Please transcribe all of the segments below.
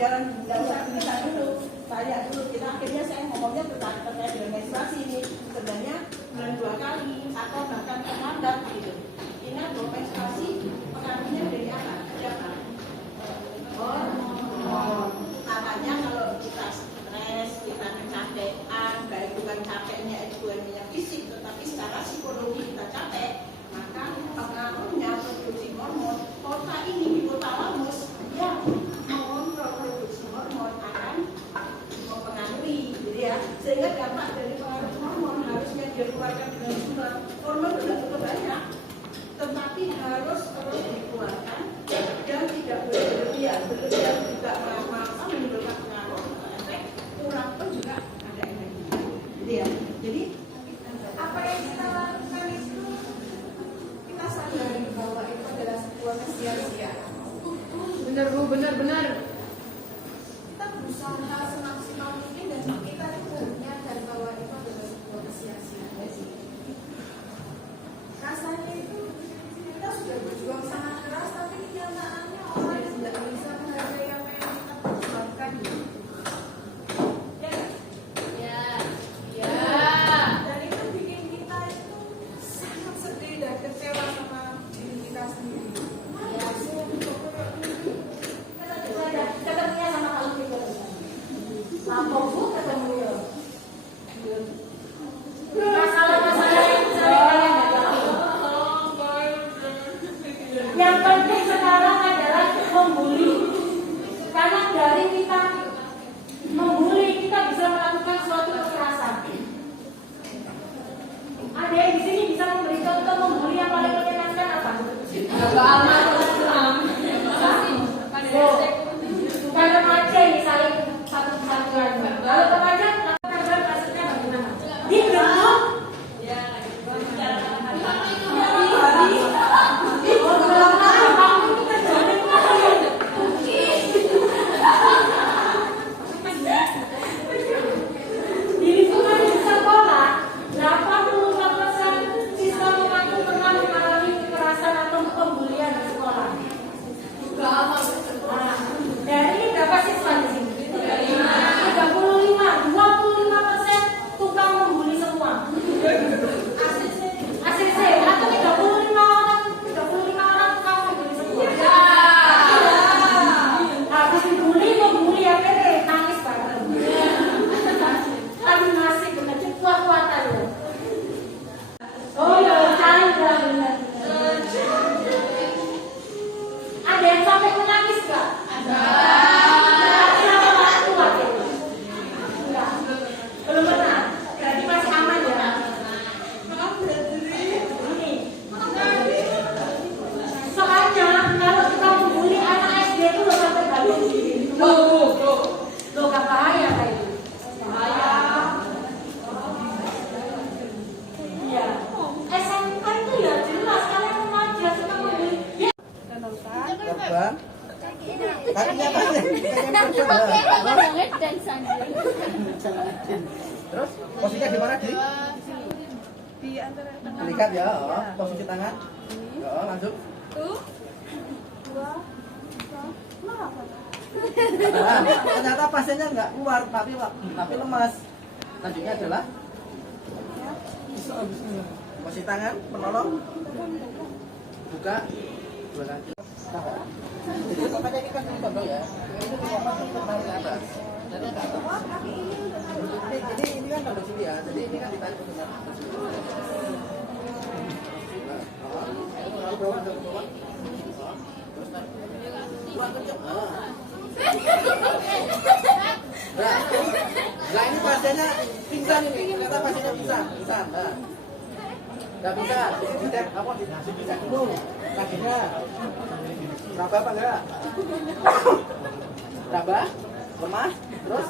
jalan kita dulu, tanya dulu. Kita akhirnya saya ngomongnya terkait dengan menstruasi ini sebenarnya bulan 2 kali atau bahkan terlambat gitu. Ingat bahwa menstruasi pengaruhnya dari apa? Siapa? Makanya kalau kita stres, kita kecapean, baik bukan capeknya itu bukan fisik, tetapi secara psikologi kita capek, maka pengaruhnya produksi hormon kota ini hipotalamus yang mengontrol produksi hormon akan mempengaruhi, gitu ya. Sehingga dampak dari pengaruh hormon harusnya dia keluarkan dengan jumlah hormon sudah cukup banyak, tetapi harus terus dikeluarkan dan tidak boleh berlebihan. Berlebihan juga masa menimbulkan pengaruh efek, kurang pun juga ada efeknya, gitu ya. Jadi apa yang kita lakukan itu kita sadari bahwa itu adalah sebuah kesia-siaan. Benar Bu, benar. Kita berusaha semaksimal mungkin dan kita itu menyadar bahwa itu adalah sebuah kesia-siaan. Rasanya itu kita sudah berjuang sangat keras, tapi kenyataannya orang tidak bisa menghargai apa yang kita perjuangkan. Dan itu bikin kita itu sangat sedih dan kecewa sama diri kita sendiri. Ketemunya sama kalau kita lampau Bu ketemunya masalah-masalah yang sering kalian hadapi. Yang penting sekarang adalah membuli, karena dari kita membuli kita bisa melakukan suatu kekerasan. Ada yang di sini bisa memberi contoh membuli yang paling menyenangkan apa? Bukan remaja ini saling satu-satuan. Kalau remaja lakukan kasusnya bagaimana? Digeruk. Di lingkungan di sekolah, 84% siswa mengaku pernah mengalami kekerasan atau pembulian di sekolah. Dan ini berapa siswa di sini? 35, 25% tukang membuli semua. ACC atau 35 orang tukang membuli semua. Habis dibully, membuli ya pede, nangis bareng. Tapi masih dengan kuat-kuatan loh. Oh ya, cari benar. Ada yang sampai menangis gak? Ada. Belum pernah? Berarti masih aman ya? Ini. Soalnya kalau kita membuli anak SD itu loh sampai balik. Loh gak bahaya kayak itu? Bahaya. Iya. SMK itu ya jelas kalian remaja suka membuli. Terbang. Kakinya terus posisinya di mana Di antara tangan. Dekat ya, posisi tangan. Langsung. 1, 2, 3. Ternyata pasiennya nggak kuat, tapi lemas. Lanjutnya adalah posisi tangan, penolong. Buka. Dua kaki. Jadi makanya ini kan contoh ya. Ini tarik ke atas. Jadi ini kan kalau sini ya. Jadi ini kan ditarik ke atas. Terus tarik. Kurang kencang. Nah ini pasiennya pingsan ini. Ternyata pasiennya pingsan. Nah. Nggak bisa. Dicek apa? Dicek dulu kakinya. Raba apa enggak? Raba? Lemas? Terus?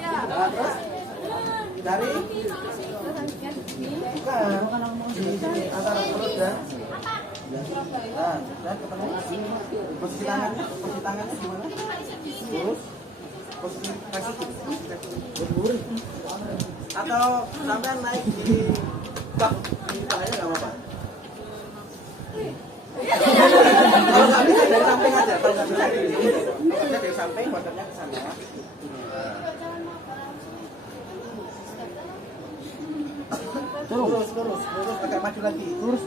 Nah, terus? Dari? Bukan. Ini antara perut dan nah, ketemu. Posisi tangannya gimana? Terus? Posisi kaki berburi. Atau sampai naik di bak. Ini tangannya nggak apa-apa. Kalau nggak bisa dari samping lagi. Lurus.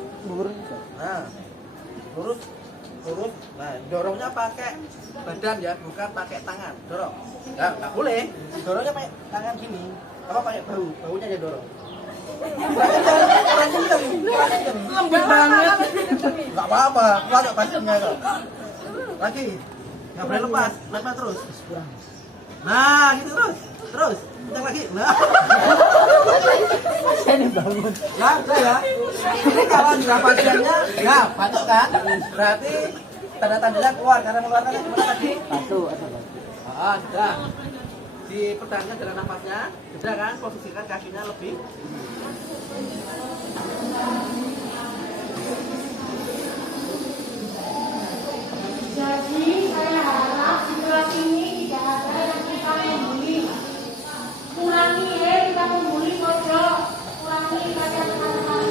Nah, lurus. Nah, dorongnya pakai badan ya, bukan pakai tangan. Dorong. Nah, nggak boleh. Dorongnya pakai tangan gini. Apa pakai bahu? Bahunya aja dorong. Lembut banget. Nggak apa-apa. Kuat pasirnya kok. Lagi. Nggak boleh lepas. Lepas terus. Nah, gitu terus. Terus. Kencang lagi. Nah. Ini bangun. Ya, udah ya. Ini kalau nggak pasirnya, ya batuk kan? Berarti tanda-tandanya keluar karena mengeluarkan gimana tadi? Satu atau Sudah. Dipertahankan jalan nafasnya, sudah kan? Posisikan kakinya lebih. Jadi saya harap di kelas ini tidak ada yang kita membuli. Kurangi kita membuli pojok, kurangi pada teman-teman.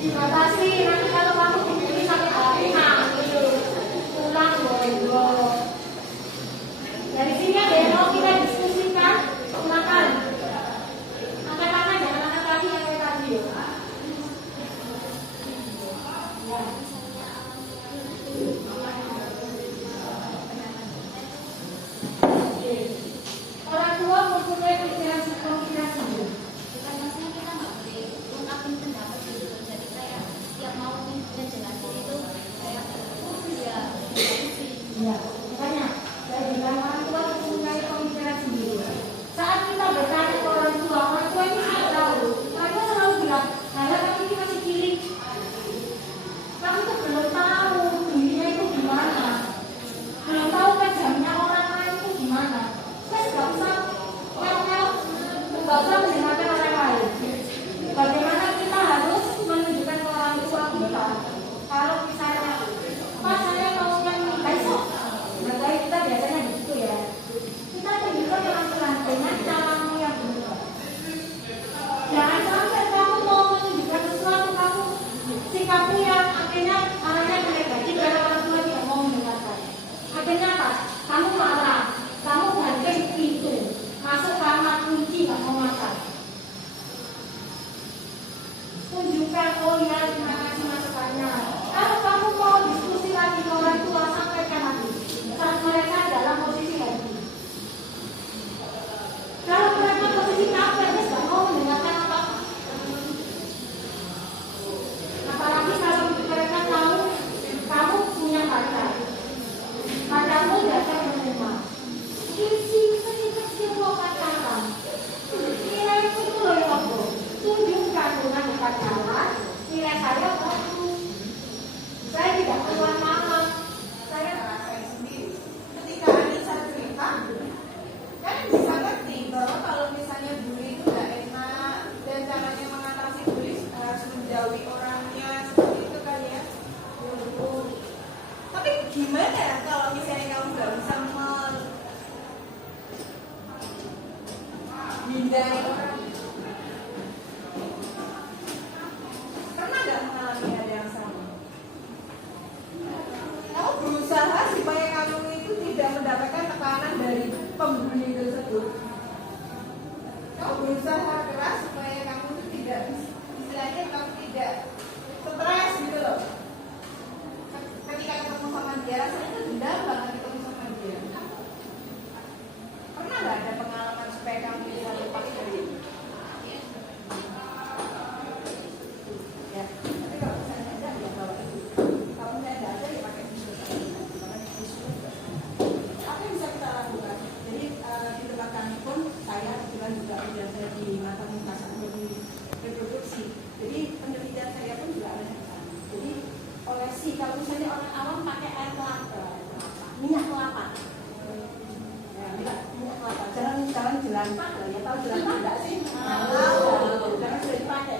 Dibatasi nanti kalau kamu membuli sampai hari pulang boleh. Dari sini ada yang mau kita diskusikan, silakan. Angkat tangan, jangan angkat kaki yang kayak tadi. Orang tua mempunyai pikiran komunikasi. Bukan maksudnya kita nggak boleh ungkapin pendapat gitu. Jadi kayak tiap mau ngejelasin itu kayak ya Ya, makanya saya bilang orang tua mempunyai pemikiran sendiri. Saat kita bertanya ke orang tua ini tidak tahu. Orang tua selalu bilang, "Ayah, kamu ini masih cilik. Kamu tuh belum tahu dunia itu gimana. Belum tahu kejamnya orang lain itu gimana. Saya nggak usah mendengarkan orang lain. Bagaimana kita harus menunjukkan ke orang tua kita kalau misalnya, Pak, saya mau yang ini besok. Nah, kita biasanya begitu ya. Kita tunjukkan pelan-pelan dengan caramu yang benar. Jangan sampai kamu mau menunjukkan sesuatu, kamu sikapmu yang akhirnya arahnya ke negatif karena orang tua tidak mau mendengarkan. Akhirnya apa? Kamu marah, kamu banting pintu, masuk kamar kunci nggak mau makan. Tunjukkan, oh ya, terima kasih masukannya. Kalau kamu mau diskusi lagi ke orang tua, sampaikan lagi saat mereka dalam posisi lagi. Kalau mereka posisi capek, dia nggak mau mendengarkan apa. Apalagi kalau mereka tahu kamu punya pacar, pacarmu datang ke rumah. Kecil mau pacaran. Nilai itu loh yang aku tunjukkan dengan pacaran. Nilai saya bagus. Saya tidak keluar malam. Saya Saya sendiri. Ketika Anissa cerita, kan bisa ngerti bahwa kalau misalnya bully itu nggak enak dan caranya mengatasi bully harus menjauhi orangnya seperti itu kan ya. Tapi gimana kalau misalnya kamu nggak bisa menghindari orang? Pernah nggak mengalami hal yang sama? Kamu berusaha supaya kamu itu tidak mendapatkan tekanan dari pembuli tersebut. Kamu berusaha keras supaya kamu itu tidak, istilahnya kamu tidak stres gitu loh. Ketika ketemu sama dia, rasanya itu dendam banget ketemu sama dia. Pernah nggak ada pengalaman supaya kamu bisa lepas dari itu? Ya, tapi kalau misalnya ada ya bawa itu. Kalau misalnya nggak ada ya pakai tisu. Apa yang bisa kita lakukan? Jadi di tempat kami pun saya kebetulan juga belajar di mata muka di reproduksi. Jadi penelitian saya pun juga ada di sana. Jadi olesi kalau misalnya orang awam pakai air kelapa, minyak kelapa. Ya, minyak kelapa. Jangan jelantah lah ya. Tahu jelantah enggak sih? Tahu. Jangan sudah dipakai.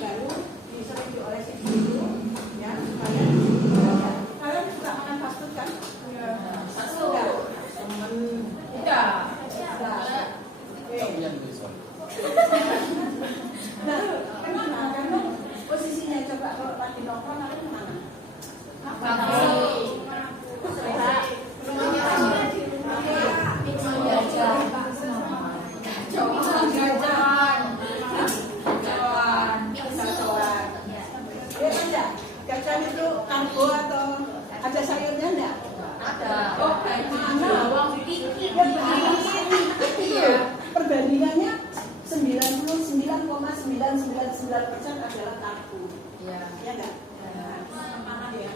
Baru disering diolesi dulu ya supaya kalian suka makan fast food kan? Iya. Fast food enggak? Tidak. Nah, kemana? Karena posisinya coba kalau lagi nongkrong kalian kemana? Apa? Sehat. karbo atau ada sayurnya enggak? Ada. Oh, kayak mana? Bawang dikit. Iya. Perbandingannya 99,999% adalah karbo. Iya. Ya enggak? Paham ya?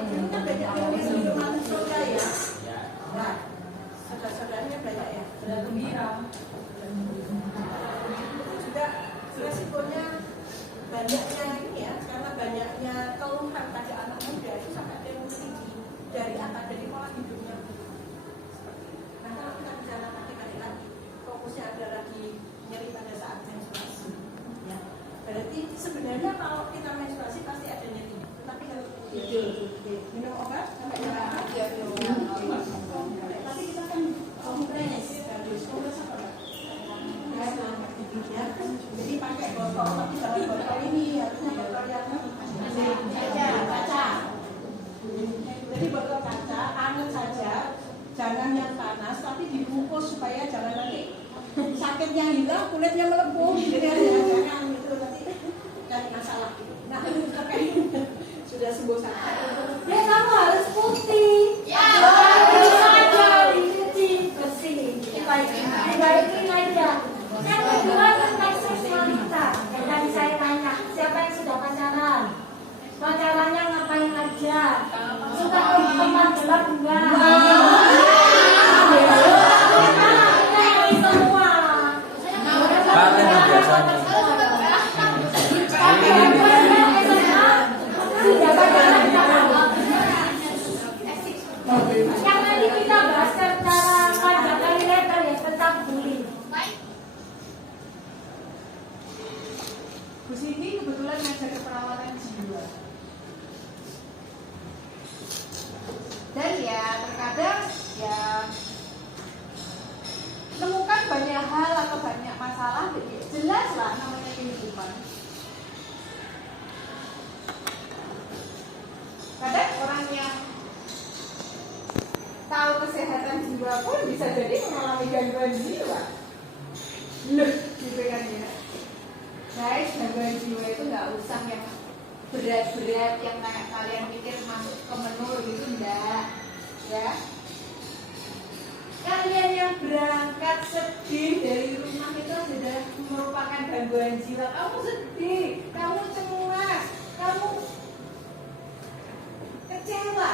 Ini kan banyak yang minuman soda ya. Nah, saudara-saudaranya banyak ya. Sudah gembira. Juga resikonya banyaknya ini ya, karena banyaknya keluhan pada anak muda itu sampai ada yang tinggi dari apa, dari pola hidupnya. Nah, kalau kita bicara kali lagi, fokusnya adalah di nyeri pada saat menstruasi. Ya. Berarti sebenarnya kalau kita menstruasi pasti ada nyeri, tetapi kalau minum obat sampai darah, tapi kita kan kompres, harus kompres apa? Ya, jadi pakai botol, tapi jangan botol ini, harusnya botol yang kaca. Jadi botol kaca, anget saja, jangan yang panas, tapi dibungkus supaya jangan nanti sakitnya hilang, kulitnya melepuh, jadi jangan gitu nanti cari masalah. Nah, oke, sudah sembuh sakit. Ya kamu harus putih. Ya. Bisa aja dicuci bersih. Dibaikin aja. Yang kedua tentang seksualita. Yang tadi saya tanya, siapa yang sudah pacaran? Pacarannya ngapain aja? Suka di tempat gelap enggak? Ini semua. Paling biasanya. Yang nanti kita bahas secara panjang kali lebar ya tentang bullying. Bu Cindy kebetulan ngajar keperawatan jiwa. Dan ya terkadang ya menemukan banyak hal atau banyak masalah, jadi jelas lah namanya kehidupan. Kadang orang yang tahu kesehatan jiwa pun bisa jadi mengalami gangguan jiwa. Loh, gitu kan ya. Guys, gangguan jiwa itu nggak usah yang berat-berat yang kayak kalian pikir masuk ke menu gitu, enggak ya. Kalian yang berangkat sedih dari rumah itu sudah merupakan gangguan jiwa. Kamu sedih, kamu cemas, kamu kecewa,